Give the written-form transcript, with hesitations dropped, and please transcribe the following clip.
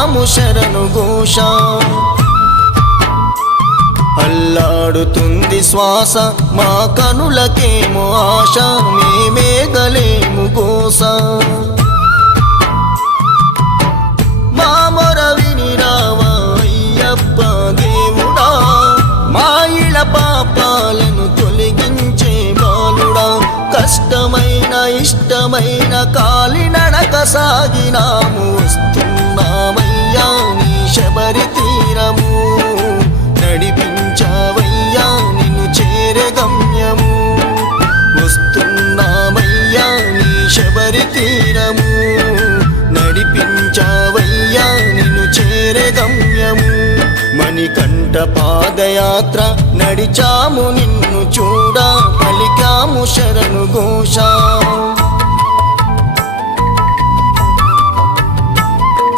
పలికాము శరణు ఘోష అల్లాడుతుంది శ్వాస మా కనులకేమో ఆశ మేమేగలేము గోస మా మొర విని రావా అయ్యప్ప దేవుడా మా ఇళ పాపాలను తొలగించే బాలుడా కష్టమైన ఇష్టమైన కాలినడక సాగినాము వస్తున్నామయ్యా నీ శబరి తీరము నడిపించావయ్యా నిన్ను చేరే గమ్యము వస్తున్నామయ్యా నీ శబరి తీరము నడిపించావయ్యా నిన్ను చేరే గమ్యము మణికంఠ పాదయాత్ర నడిచాము నిన్ను చూడా పలికాము శరణు ఘోష